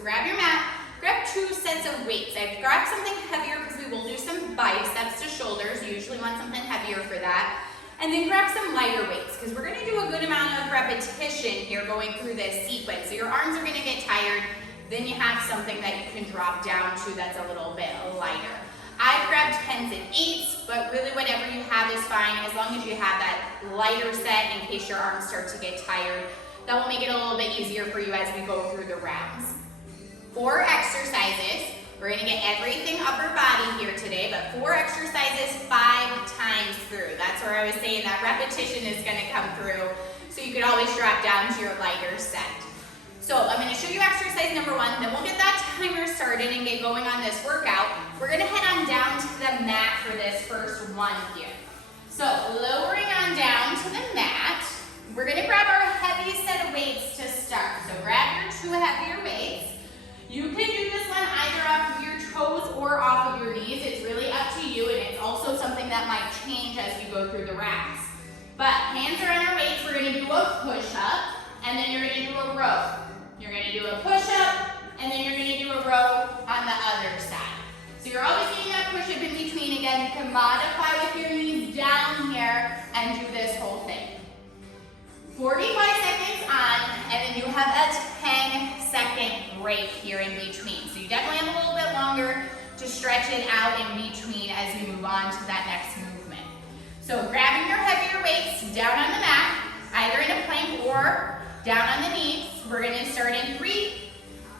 grab your mat, grab 2 sets of weights. I've grabbed something heavier because we will do some biceps to shoulders. You usually want something heavier for that. And then grab some lighter weights because we're gonna do a good amount of repetition here going through this sequence. So your arms are gonna get tired. Then you have something that you can drop down to that's a little bit lighter. I've grabbed 10s and 8s, but really whatever you have is fine as long as you have that lighter set in case your arms start to get tired. That will make it a little bit easier for you as we go through the rounds. 4 exercises. We're gonna get everything upper body here today, but 4 exercises 5 times through. That's where I was saying that repetition is gonna come through, so you could always drop down to your lighter set. So I'm gonna show you exercise number 1, then we'll get that timer started and get going on this workout. We're gonna head on down to the mat for this first one here. So lowering on down to the mat, we're gonna grab our heavy set of weights to start. So grab your 2 heavier weights. You can do this one either off of your toes or off of your knees. It's really up to you, and it's also something that might change as we go through the rounds. But hands are on our weights. We're gonna do a push-up, and then you're gonna do a row. You're gonna do a push-up, and then you're gonna do a row on the other side. So you're always getting that push-up in between. Again, you can modify with your knees down here and do this whole thing. 45 seconds on, and then you have a 10-second break here in between. So you definitely have a little bit longer to stretch it out in between as we move on to that next movement. So grabbing your heavier weights down on the mat, either in a plank or down on the knees. We're gonna start in 3,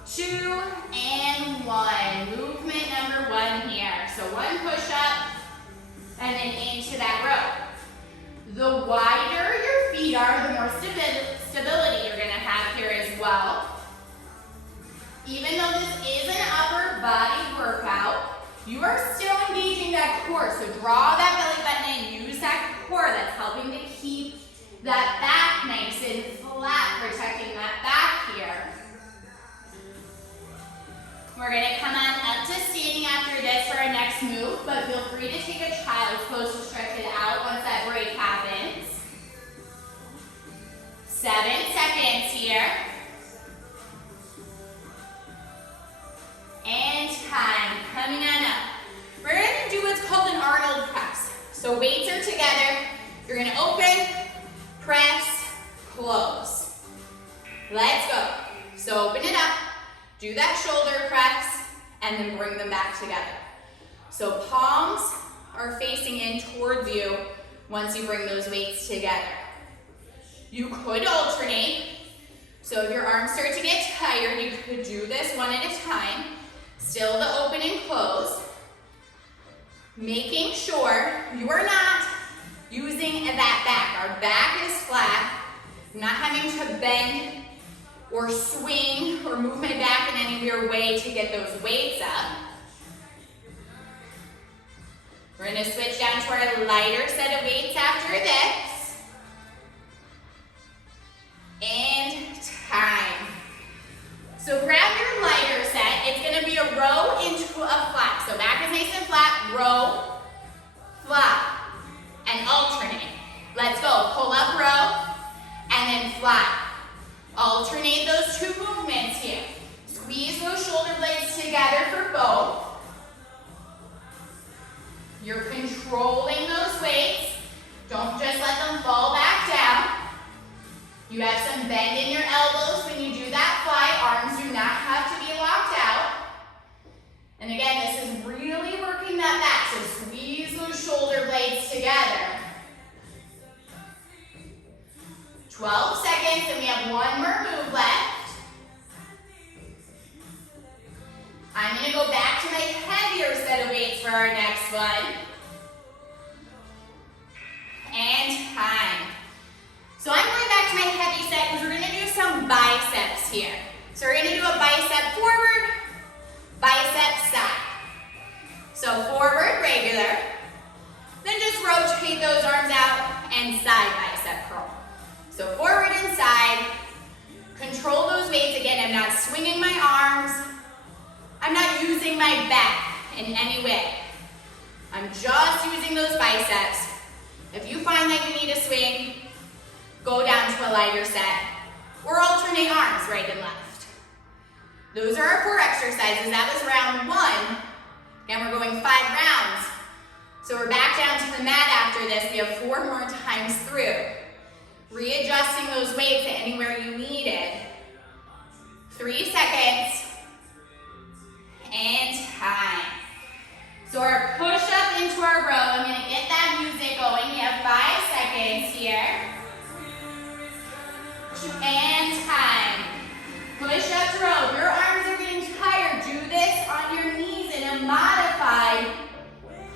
2, and 1. Movement number 1 here. So 1 push-up, and then into that row. The wider your feet are, the more stability you're gonna have here as well. Even though this is an upper body workout, you are still engaging that core. So draw that belly button in, use that core that's helping to keep that back nice and flat, protecting that back here. We're gonna come on up to standing after this for our next move, but feel free to take a child's pose to stretch it out once that break happens. 7 seconds here. And time, coming on up. We're gonna do what's called an Arnold press. So weights are together. You're gonna open, press, close. Let's go. So open it up. Do that shoulder press, and then bring them back together. So palms are facing in towards you once you bring those weights together. You could alternate. So if your arms start to get tired, you could do this one at a time. Still the open and close. Making sure you are not using that back. Our back is flat. Not having to bend or swing or move my back in any weird way to get those weights up. We're gonna switch down to our lighter set of weights after this. And time. So grab your lighter set. It's gonna be a row into a flat. So back is nice and flat, row, flat, and alternate. Let's go, pull up row, and then flat. Alternate those 2 movements here. Squeeze those shoulder blades together for both. You're controlling those weights. Don't just let them fall back down. You have some bend in your elbows when you do that fly. Arms do not have to be locked out. And again, this is really working that back. So squeeze those shoulder blades together. 12 seconds, and we have 1 more move left. I'm gonna go back to my heavier set of weights for our next one. And time. So I'm going back to my heavy set because we're gonna do some biceps here. So we're gonna do a bicep forward, bicep side. So forward, regular. Then just rotate those arms out and side bicep curl. So forward and side, control those weights. Again, I'm not swinging my arms. I'm not using my back in any way. I'm just using those biceps. If you find that you need to swing, go down to a lighter set or alternate arms right and left. Those are our 4 exercises. That was round 1. And we're going 5 rounds. So we're back down to the mat after this. We have 4 more times through. Readjusting those weights to anywhere you need it. 3 seconds. And time. So our push up into our row. I'm going to get that music going. We have 5 seconds here. And time. Push up to row. Your arms are getting tired. Do this on your knees in a modified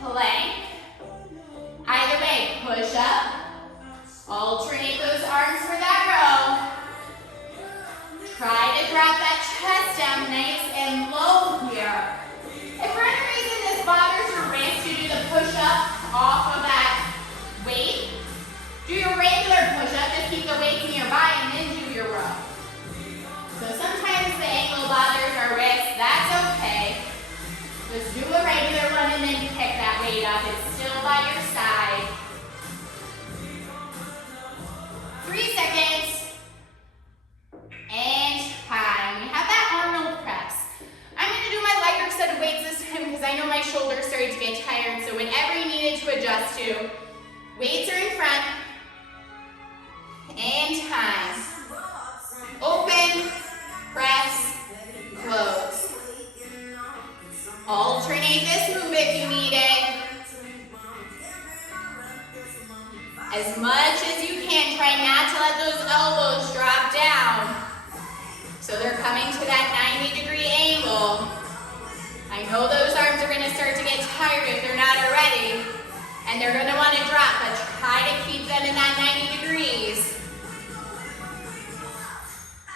plank. Either way, push up. Alternate those arms for that row. Try to drop that chest down nice and low here. If for any reason this bothers your wrist, you do the push-up off of that weight. Do your regular push-up, just keep the weights nearby and then do your row. So sometimes the angle bothers our wrist, that's okay. Just do a regular one and then pick that weight up. It's still by your side. 3 seconds. And time. We have that Arnold press. I'm going to do my lighter set of weights this time because I know my shoulders started to get tired. So whenever you needed to adjust to, weights are in front. And time. Open, press, close. Alternate this move if you need it. As much as you can, try not to let those elbows drop down. So they're coming to that 90-degree angle. I know those arms are going to start to get tired if they're not already. And they're going to want to drop, but try to keep them in that 90 degrees.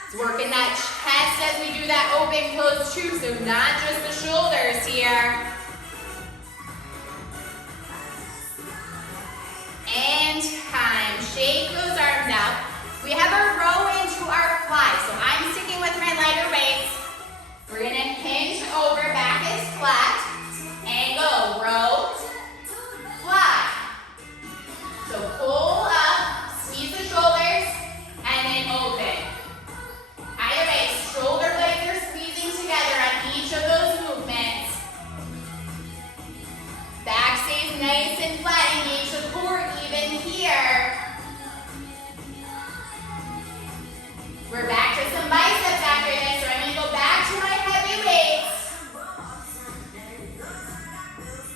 It's working that chest as we do that open, close too, so not just the shoulders here. And time. Shake those arms out. We have our row into our fly, so I'm sticking with my lighter weights. We're going to hinge over, back is flat, and go. Row, fly. So pull up, squeeze the shoulders, and then open. Either way, shoulder blades are squeezing together on each of those movements. Back stays nice and flat, engage the core even here. We're back to some biceps after this, so I'm going to go back to my heavy weights.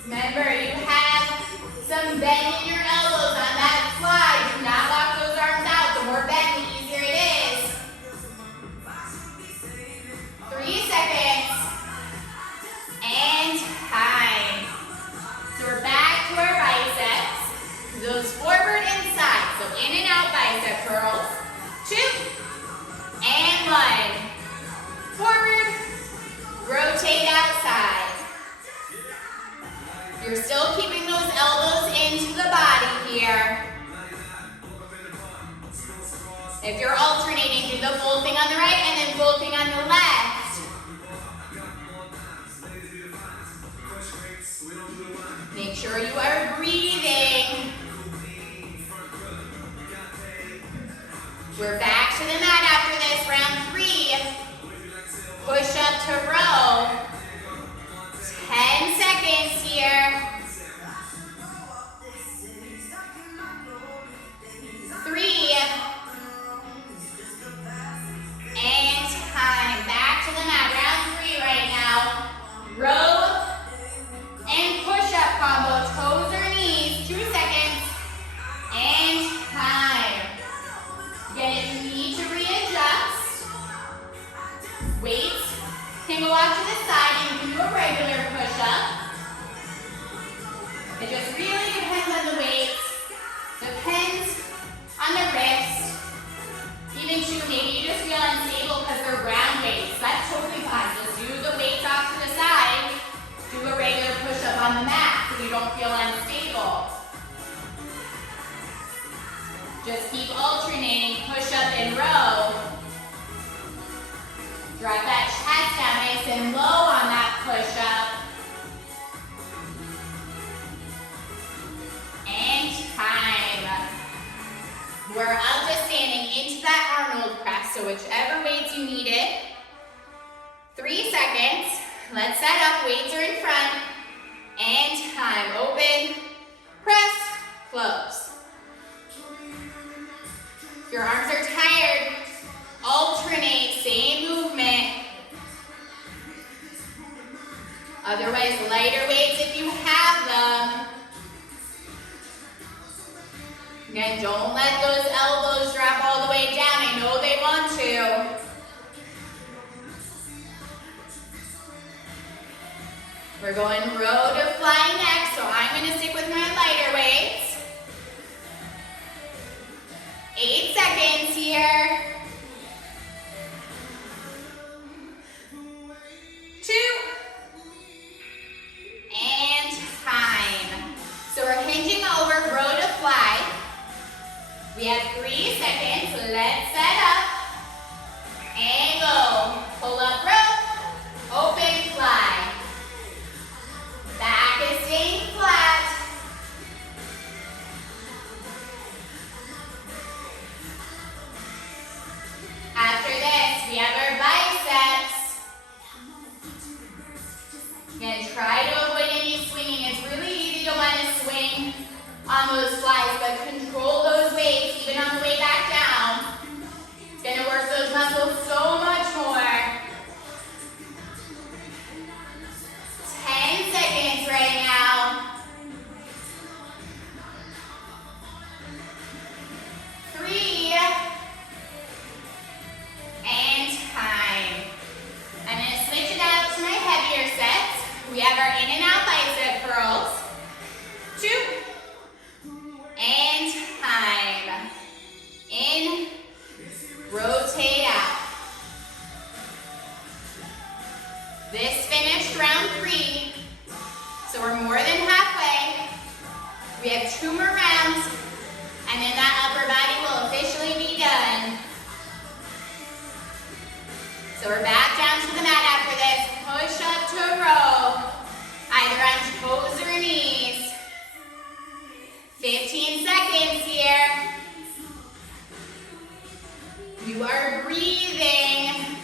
Remember, you have some bend in your elbows on that fly. Do not lock those arms out. The more bend, the easier it is. 3 seconds. And time. So we're back to our biceps. Those forward and side. So in and out bicep curls. 2. And 1. Forward. Rotate outside. You're still keeping those elbows into the body here. If you're alternating, do the full thing on the right and then full thing on the left. Make sure you are breathing. We're back to the mat after this, round 3. Push up to row. 10 seconds here. 3. And time. Back to the mat, round 3 right now. Row and push up combo, toes or knees, 2 seconds. And time. Again, if you need to readjust, weights can go off to the side and you can do a regular push-up. It just really depends on the weights, depends on the wrist. Even too, maybe you just feel unstable because they're ground weights. That's totally fine. Just do the weights off to the side, do a regular push-up on the mat so you don't feel unstable. Just keep alternating, push up and row. Drop that chest down nice and low on that push up. And time. We're up to standing into that Arnold press, so whichever weights you need it. Let's set up, weights are in front, and time. Open, press, close. If your arms are tired, alternate, same movement. Otherwise, lighter weights if you have them. Again, don't let those elbows drop all the way down. I know they want to. We're going row to fly next, so I'm going to stick with my lighter weights. 8 seconds here. 2. And time. So we're hinging over, row to fly. We have 3 seconds, so let's set up. And go. Pull up row, open, fly. Back is staying flat. After this, we have our biceps. Again, try to avoid any swinging. It's really easy to want to swing on those flies, but control those weights even on the way back down. It's going to work those muscles so much more. 10 seconds right now. 3. And time. I'm going to switch it out to my heavier sets. We have our in and out bicep curls. 2. And time. In, rotate out. This finished round 3. So we're more than halfway. We have 2 more rounds, and then that upper body will officially be done. So we're back down to the mat after this. Push up to row, either on toes or knees. 15 seconds here. You are breathing.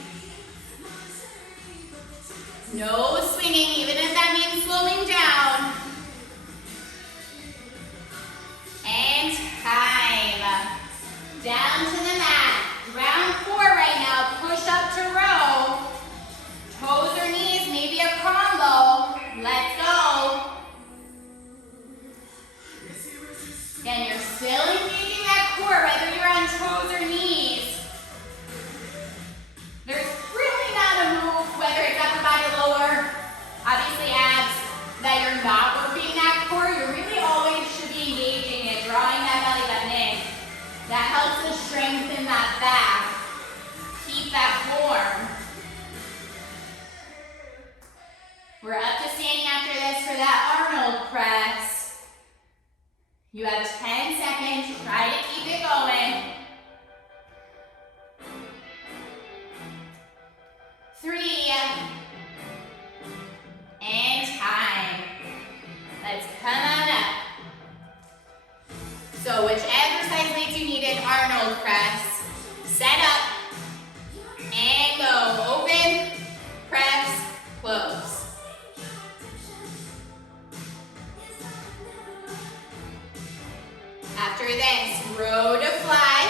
No swinging, even if that means slowing down. And time. Down to the mat. Round 4 right now. Push up to row. Toes or knees, maybe a combo. Let's go. Again, you're still engaging that core, whether you're on toes or knees. There's really not a move, whether it's upper body, lower, obviously abs, that you're not working that core. You really always should be engaging it, drawing that belly button in. That helps to strengthen that back. Keep that form. We're up to standing after this for that Arnold press. You have 10 seconds. Try to keep it going. 3. And time. Let's come on up. So whichever size weights you needed, Arnold press. Set up. And go. Open. Press. Close. After this, row to fly.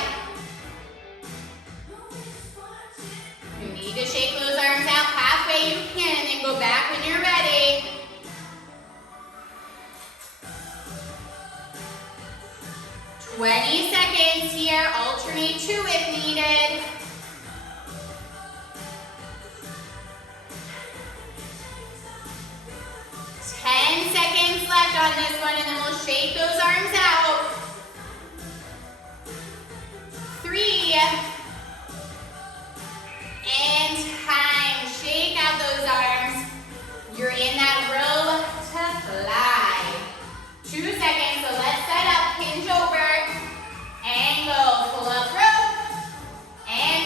You need to shake those arms out halfway you can, and then go back when you're ready. "20 seconds here, alternate 2 if needed. "10 seconds left on this one, and then we'll shake those arms out. 3. And time. Shake out those arms. You're in that row to fly. 2 seconds, so let's set up, hinge over, and go. Pull up row, and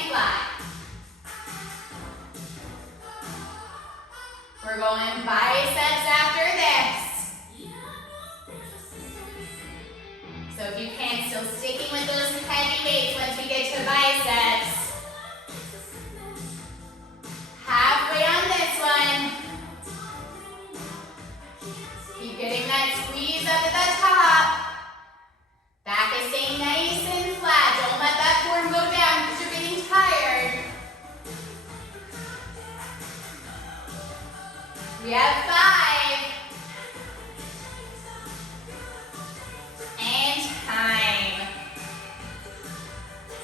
have 5. And time.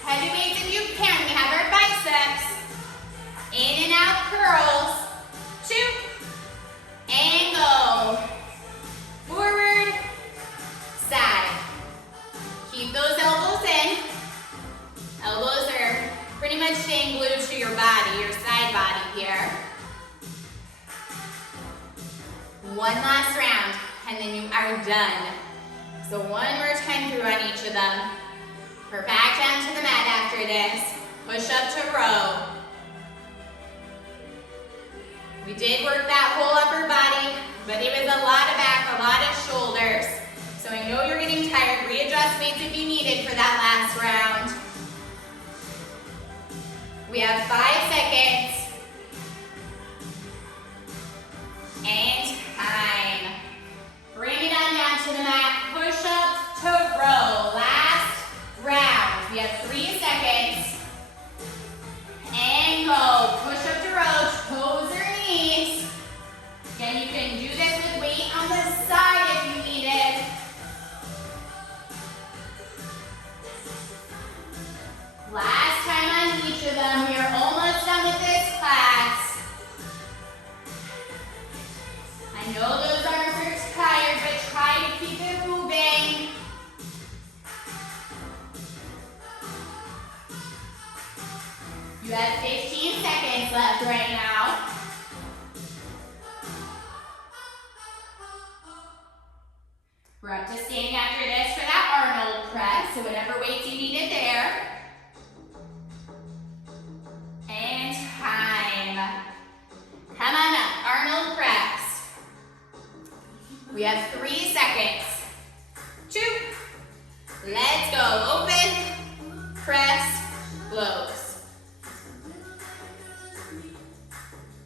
Heavy weights if you can. We have our biceps. In and out curls. 2. And go. Forward. Side. Keep those elbows in. Elbows are pretty much staying glued to your body, your side body here. One last round, and then you are done. So one more time through on each of them. We're back down to the mat after this. Push up to row. We did work that whole upper body, but it was a lot of back, a lot of shoulders. So I know you're getting tired. Readjust weights if you need it for that last round. We have 5 seconds. And time. Bring it on down to the mat. Push up to row. Last round. We have 3 seconds. And go. Push up to row. Toes or knees. Again, you can do this with weight on the side if you need it. Last time on each of them. We are almost done with this class. I know those arms are tired, but try to keep it moving. You have 15 seconds left right now. We're up to standing after this for that Arnold press, so whatever weights you needed there. And time. Come on up, Arnold press. We have 3 seconds. 2. Let's go. Open, press, close.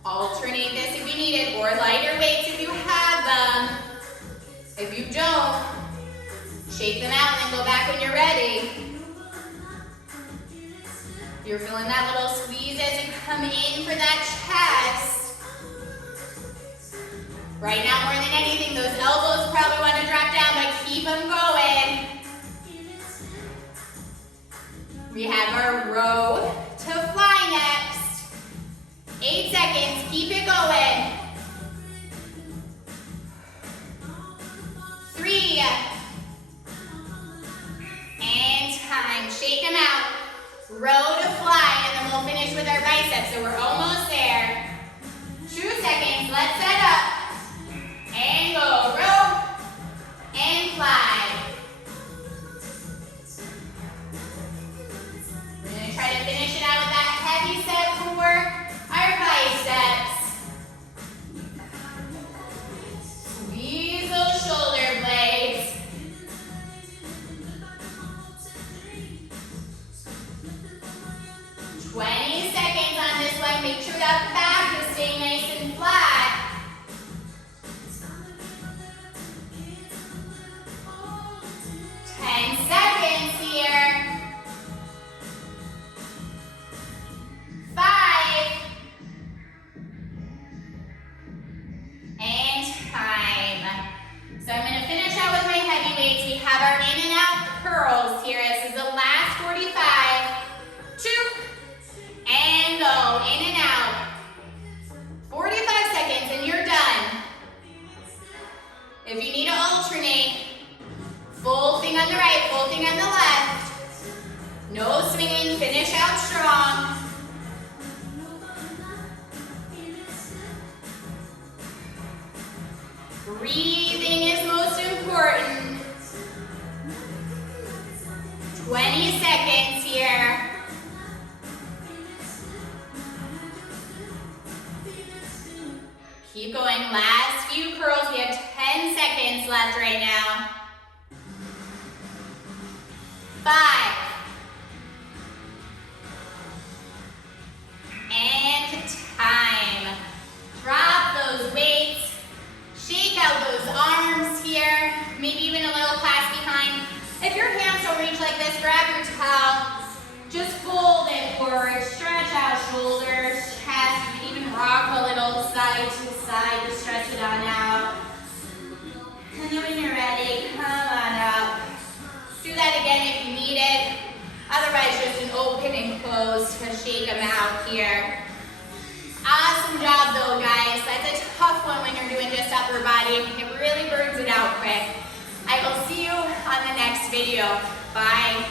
Alternate this if you need it, or lighter weights if you have them. If you don't, shake them out and then go back when you're ready. You're feeling that little squeeze as you come in for that chest. Right now, more than anything, those elbows probably want to drop down, but keep them going. We have our row to fly next. 8 seconds, keep it going. 3. And time, shake them out. Row to fly, and then we'll finish with our biceps, so we're almost there. 2 seconds, let's set up. And go, row, and fly. We're going to try to finish it out with that heavy set for our biceps. Squeeze those shoulder blades. Seconds on this one. Make sure that back is staying nice and flat. 10 seconds here. 5. And time. So I'm going to finish out with my heavy weights. We have our in and out curls here. This is the last 45. 2. And go, in and out. 45 seconds and you're done. If you need to alternate, full thing on the right, full thing on the left. No swinging, finish out strong. Breathing is most important. 20 seconds here. Keep going, last few curls. We have 10 seconds left right now. 5. And time. Drop those weights. Shake out those arms here. Maybe even a little clasp behind. If your hands don't reach like this, grab your towel. Just fold it forward. Stretch out shoulders, chest. You can even rock a little side to side to stretch it on out. And then when you're ready, come on up. Do that again if you need it. Otherwise, just an open and close to shake them out here. Awesome job though, guys. That's a tough one when you're doing just upper body. It really burns it out quick. I will see you on the next video. Bye.